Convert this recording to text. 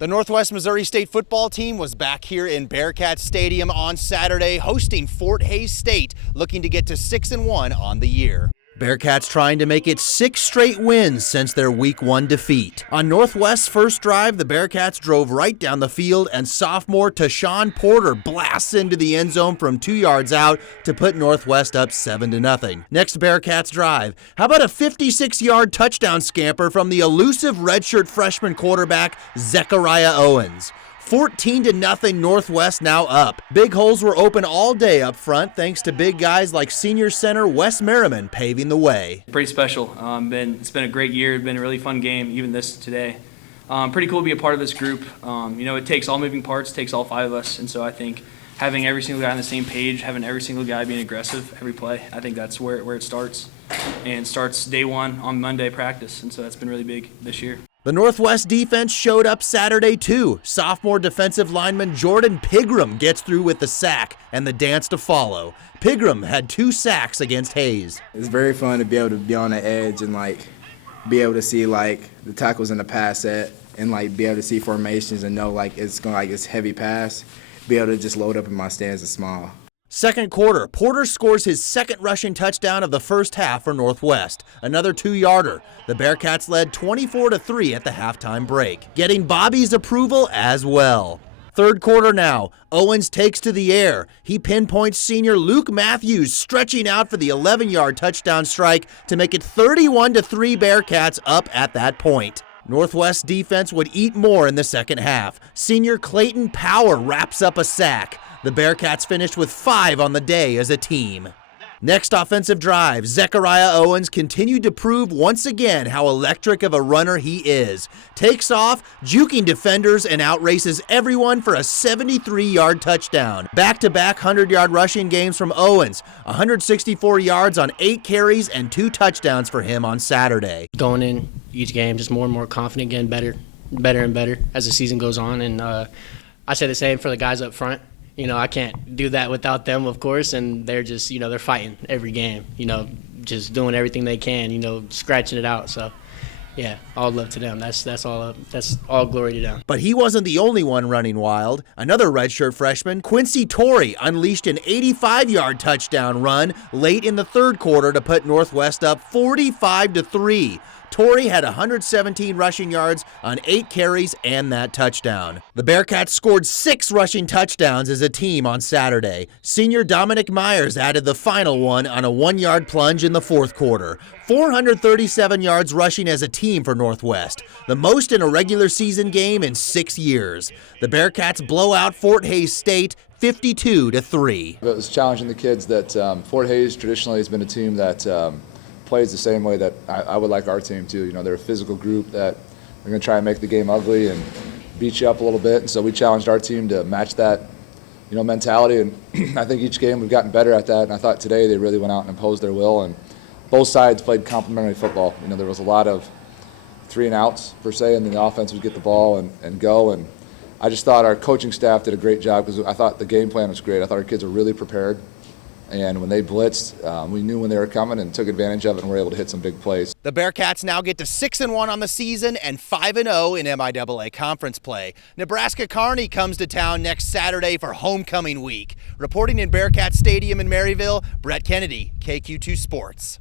The Northwest Missouri State football team was back here in Bearcat Stadium on Saturday, hosting Fort Hays State, looking to get to 6-1 on the year. Bearcats trying to make it 6 straight wins since their Week 1 defeat. On Northwest's first drive, the Bearcats drove right down the field, and sophomore Tashawn Porter blasts into the end zone from 2 yards out to put Northwest up 7-0. Next Bearcats drive. How about a 56-yard touchdown scamper from the elusive redshirt freshman quarterback Zechariah Owens? 14-0 Northwest now up. Big holes were open all day up front thanks to big guys like senior center Wes Merriman paving the way. Pretty special. It's been a great year. It's been a really fun game, even this today. Pretty cool to be a part of this group. It takes all moving parts, it takes all 5 of us, and so I think having every single guy on the same page, having every single guy being aggressive every play, I think that's where it starts. And it starts day 1 on Monday practice, and so that's been really big this year. The Northwest defense showed up Saturday too. Sophomore defensive lineman Jordan Pigram gets through with the sack and the dance to follow. Pigram had 2 sacks against Hays. It's very fun to be able to be on the edge and be able to see the tackles in the pass set and be able to see formations and know it's heavy pass. Be able to just load up in my stance and smile. Second quarter, Porter scores his second rushing touchdown of the first half for Northwest, another 2-yarder. The Bearcats led 24-3 at the halftime break, getting Bobby's approval as well. Third quarter now, Owens takes to the air. He pinpoints senior Luke Matthews stretching out for the 11-yard touchdown strike to make it 31-3 Bearcats up at that point. Northwest defense would eat more in the second half. Senior Clayton Power wraps up a sack. The Bearcats finished with 5 on the day as a team. Next offensive drive, Zechariah Owens continued to prove once again how electric of a runner he is. Takes off, juking defenders, and outraces everyone for a 73-yard touchdown. Back-to-back 100-yard rushing games from Owens, 164 yards on 8 carries and 2 touchdowns for him on Saturday. Going in each game, just more and more confident, getting better and better as the season goes on. And I say the same for the guys up front. I can't do that without them, of course, and they're just, they're fighting every game, just doing everything they can, scratching it out. So, yeah, all love to them. That's all glory to them. But he wasn't the only one running wild. Another redshirt freshman, Quincy Torrey, unleashed an 85-yard touchdown run late in the third quarter to put Northwest up 45-3. Torrey had 117 rushing yards on 8 carries and that touchdown. The Bearcats scored 6 rushing touchdowns as a team on Saturday. Senior Dominic Myers added the final one on a 1-yard plunge in the fourth quarter. 437 yards rushing as a team for Northwest, the most in a regular season game in 6 years. The Bearcats blow out Fort Hays State 52-3. It was challenging the kids that Fort Hays traditionally has been a team that plays the same way that I would like our team to. They're a physical group that they're going to try and make the game ugly and beat you up a little bit. And so we challenged our team to match that, mentality. And I think each game we've gotten better at that. And I thought today they really went out and imposed their will. And both sides played complementary football. There was a lot of 3 and outs per se, and then the offense would get the ball and go. And I just thought our coaching staff did a great job because I thought the game plan was great. I thought our kids were really prepared. And when they blitzed, we knew when they were coming and took advantage of it and were able to hit some big plays. The Bearcats now get to 6-1 on the season and 5-0 in MIAA conference play. Nebraska Kearney comes to town next Saturday for homecoming week. Reporting in Bearcat Stadium in Maryville, Brett Kennedy, KQ2 Sports.